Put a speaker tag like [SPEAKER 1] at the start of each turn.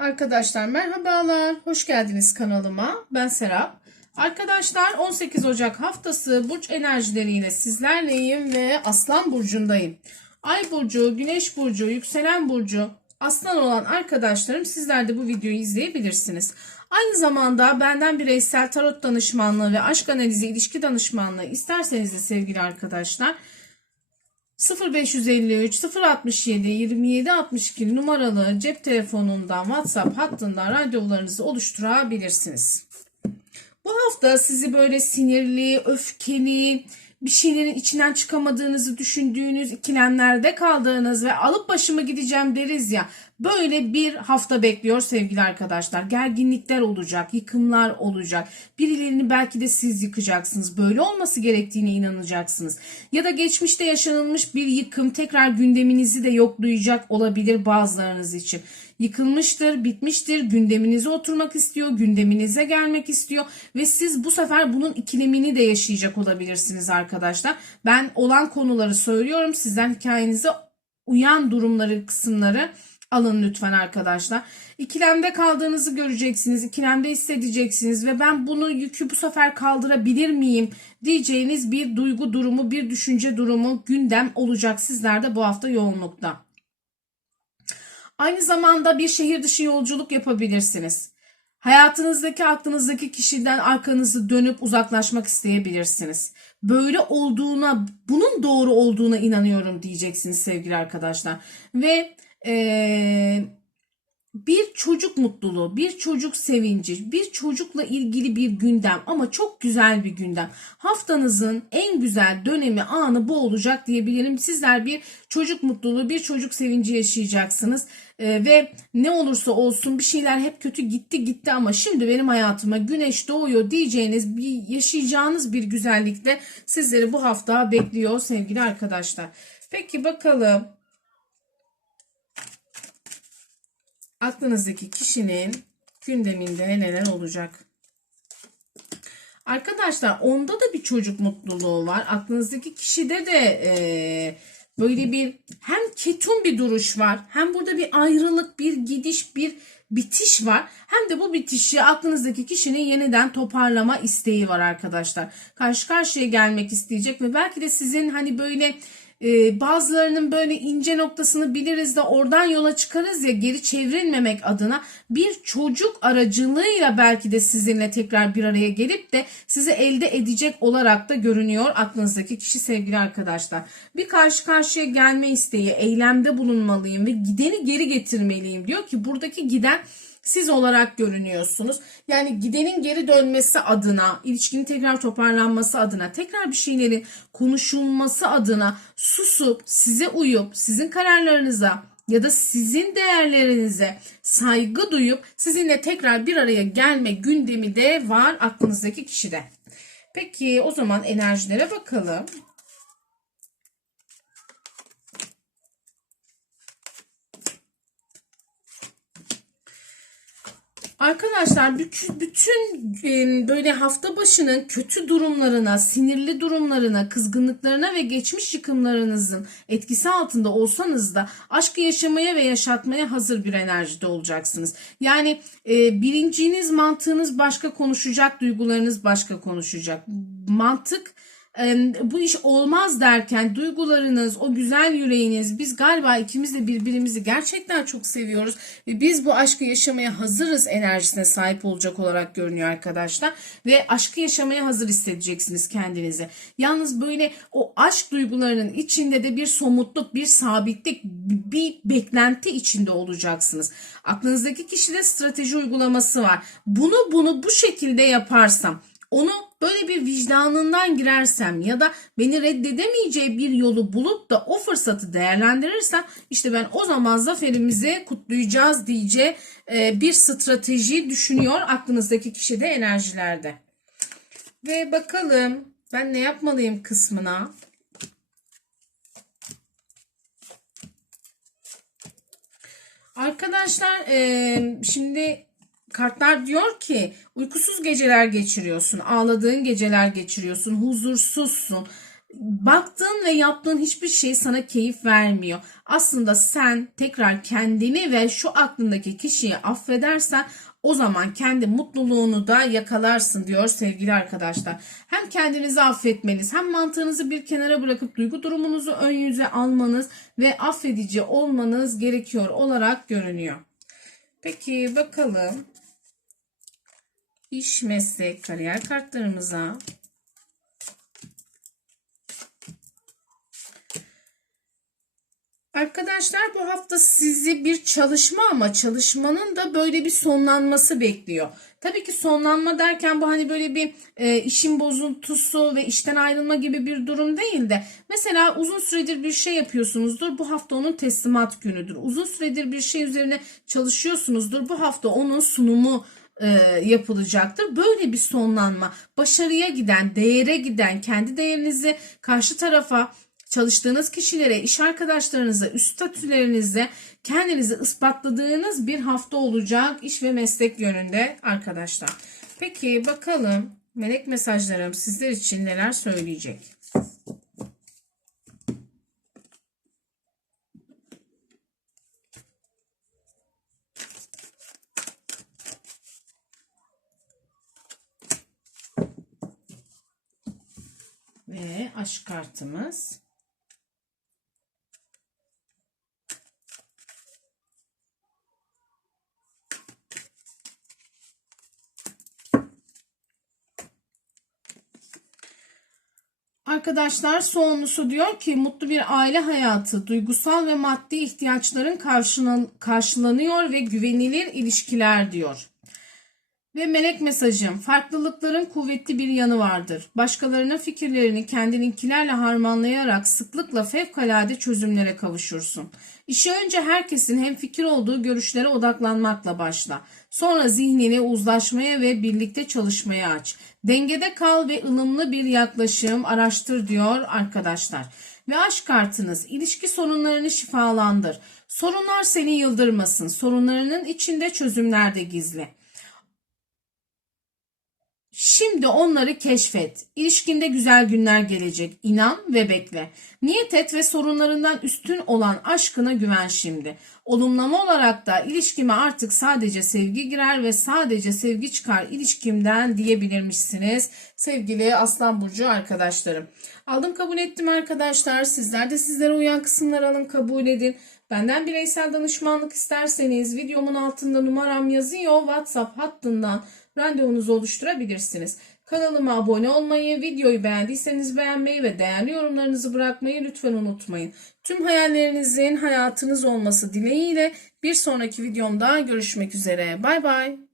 [SPEAKER 1] Arkadaşlar merhabalar, hoş geldiniz kanalıma. Ben Serap. Arkadaşlar 18 Ocak haftası burç enerjileriyle sizlerleyim ve Aslan Burcu'ndayım. Ay Burcu, Güneş Burcu, Yükselen Burcu, Aslan olan arkadaşlarım sizler de bu videoyu izleyebilirsiniz. Aynı zamanda benden bireysel tarot danışmanlığı ve aşk analizi ilişki danışmanlığı isterseniz de sevgili arkadaşlar 0553 067 27 62 numaralı cep telefonundan WhatsApp hattından randevularınızı oluşturabilirsiniz. Bu hafta sizi böyle sinirli, öfkeli, bir şeylerin içinden çıkamadığınızı düşündüğünüz, ikilemlerde kaldığınız ve alıp başımı gideceğim deriz ya. Böyle bir hafta bekliyor sevgili arkadaşlar. Gerginlikler olacak, yıkımlar olacak. Birilerini belki de siz yıkacaksınız. Böyle olması gerektiğine inanacaksınız. Ya da geçmişte yaşanılmış bir yıkım tekrar gündeminizi de yoklayacak olabilir bazılarınız için yıkılmıştır, bitmiştir, gündeminize oturmak istiyor, gündeminize gelmek istiyor ve siz bu sefer bunun ikilemini de yaşayacak olabilirsiniz arkadaşlar. Ben olan konuları söylüyorum. Sizden hikayenize uyan durumları, kısımları alın lütfen arkadaşlar. İkilemde kaldığınızı göreceksiniz, ikilemde hissedeceksiniz ve ben bunu yükü bu sefer kaldırabilir miyim diyeceğiniz bir duygu durumu, bir düşünce durumu, gündem olacak sizlerde bu hafta yoğunlukta. Aynı zamanda bir şehir dışı yolculuk yapabilirsiniz. Hayatınızdaki aklınızdaki kişiden arkanızı dönüp uzaklaşmak isteyebilirsiniz. Böyle olduğuna, bunun doğru olduğuna inanıyorum diyeceksiniz sevgili arkadaşlar. Ve ee, bir çocuk mutluluğu, bir çocuk sevinci, bir çocukla ilgili bir gündem ama çok güzel bir gündem. Haftanızın en güzel dönemi, anı bu olacak diyebilirim. Sizler bir çocuk mutluluğu, bir çocuk sevinci yaşayacaksınız. Ee, ve ne olursa olsun bir şeyler hep kötü gitti gitti ama şimdi benim hayatıma güneş doğuyor diyeceğiniz bir yaşayacağınız bir güzellikle sizleri bu hafta bekliyor sevgili arkadaşlar. Peki bakalım aklınızdaki kişinin gündeminde neler olacak? Arkadaşlar onda da bir çocuk mutluluğu var. Aklınızdaki kişide de e, böyle bir hem ketum bir duruş var. Hem burada bir ayrılık, bir gidiş, bir bitiş var. Hem de bu bitişi aklınızdaki kişinin yeniden toparlama isteği var arkadaşlar. Karşı karşıya gelmek isteyecek ve belki de sizin hani böyle e, bazılarının böyle ince noktasını biliriz de oradan yola çıkarız ya geri çevrilmemek adına bir çocuk aracılığıyla belki de sizinle tekrar bir araya gelip de sizi elde edecek olarak da görünüyor aklınızdaki kişi sevgili arkadaşlar. Bir karşı karşıya gelme isteği, eylemde bulunmalıyım ve gideni geri getirmeliyim diyor ki buradaki giden siz olarak görünüyorsunuz. Yani gidenin geri dönmesi adına, ilişkinin tekrar toparlanması adına, tekrar bir şeylerin konuşulması adına susup size uyup sizin kararlarınıza ya da sizin değerlerinize saygı duyup sizinle tekrar bir araya gelme gündemi de var aklınızdaki kişide. Peki o zaman enerjilere bakalım. Arkadaşlar bütün e, böyle hafta başının kötü durumlarına, sinirli durumlarına, kızgınlıklarına ve geçmiş yıkımlarınızın etkisi altında olsanız da aşkı yaşamaya ve yaşatmaya hazır bir enerjide olacaksınız. Yani e, bilinciniz, mantığınız başka konuşacak, duygularınız başka konuşacak. Mantık bu iş olmaz derken duygularınız, o güzel yüreğiniz, biz galiba ikimiz de birbirimizi gerçekten çok seviyoruz ve biz bu aşkı yaşamaya hazırız enerjisine sahip olacak olarak görünüyor arkadaşlar. Ve aşkı yaşamaya hazır hissedeceksiniz kendinizi. Yalnız böyle o aşk duygularının içinde de bir somutluk, bir sabitlik, bir beklenti içinde olacaksınız. Aklınızdaki kişide strateji uygulaması var. Bunu bunu bu şekilde yaparsam onu böyle bir vicdanından girersem ya da beni reddedemeyeceği bir yolu bulup da o fırsatı değerlendirirsem işte ben o zaman zaferimizi kutlayacağız diyeceği e, bir strateji düşünüyor aklınızdaki kişide enerjilerde. Ve bakalım ben ne yapmalıyım kısmına. Arkadaşlar e, şimdi kartlar diyor ki uykusuz geceler geçiriyorsun, ağladığın geceler geçiriyorsun, huzursuzsun. baktığın ve yaptığın hiçbir şey sana keyif vermiyor. Aslında sen tekrar kendini ve şu aklındaki kişiyi affedersen o zaman kendi mutluluğunu da yakalarsın diyor sevgili arkadaşlar. Hem kendinizi affetmeniz hem mantığınızı bir kenara bırakıp duygu durumunuzu ön yüze almanız ve affedici olmanız gerekiyor olarak görünüyor. Peki bakalım iş, meslek, kariyer kartlarımıza. Arkadaşlar bu hafta sizi bir çalışma ama çalışmanın da böyle bir sonlanması bekliyor. Tabii ki sonlanma derken bu hani böyle bir e, işin bozuntusu ve işten ayrılma gibi bir durum değil de mesela uzun süredir bir şey yapıyorsunuzdur. Bu hafta onun teslimat günüdür. Uzun süredir bir şey üzerine çalışıyorsunuzdur. Bu hafta onun sunumu e, yapılacaktır. Böyle bir sonlanma, başarıya giden, değere giden, kendi değerinizi karşı tarafa çalıştığınız kişilere, iş arkadaşlarınıza, üst statülerinizde kendinizi ispatladığınız bir hafta olacak iş ve meslek yönünde arkadaşlar. Peki bakalım melek mesajlarım sizler için neler söyleyecek? Ve aşk kartımız. Arkadaşlar sonlusu diyor ki mutlu bir aile hayatı, duygusal ve maddi ihtiyaçların karşılan- karşılanıyor ve güvenilir ilişkiler diyor. Ve melek mesajım, farklılıkların kuvvetli bir yanı vardır. Başkalarının fikirlerini kendininkilerle harmanlayarak sıklıkla fevkalade çözümlere kavuşursun. İşi önce herkesin hem fikir olduğu görüşlere odaklanmakla başla. Sonra zihnini uzlaşmaya ve birlikte çalışmaya aç. Dengede kal ve ılımlı bir yaklaşım araştır diyor arkadaşlar. Ve aşk kartınız ilişki sorunlarını şifalandır. Sorunlar seni yıldırmasın. Sorunlarının içinde çözümler de gizli. Şimdi onları keşfet. İlişkinde güzel günler gelecek. İnan ve bekle. Niyet et ve sorunlarından üstün olan aşkına güven şimdi. Olumlama olarak da ilişkime artık sadece sevgi girer ve sadece sevgi çıkar ilişkimden diyebilirmişsiniz. Sevgili Aslan Burcu arkadaşlarım. Aldım kabul ettim arkadaşlar. Sizler de sizlere uyan kısımları alın kabul edin. Benden bireysel danışmanlık isterseniz videomun altında numaram yazıyor. WhatsApp hattından randevunuzu oluşturabilirsiniz. Kanalıma abone olmayı, videoyu beğendiyseniz beğenmeyi ve değerli yorumlarınızı bırakmayı lütfen unutmayın. Tüm hayallerinizin hayatınız olması dileğiyle bir sonraki videomda görüşmek üzere. Bay bay.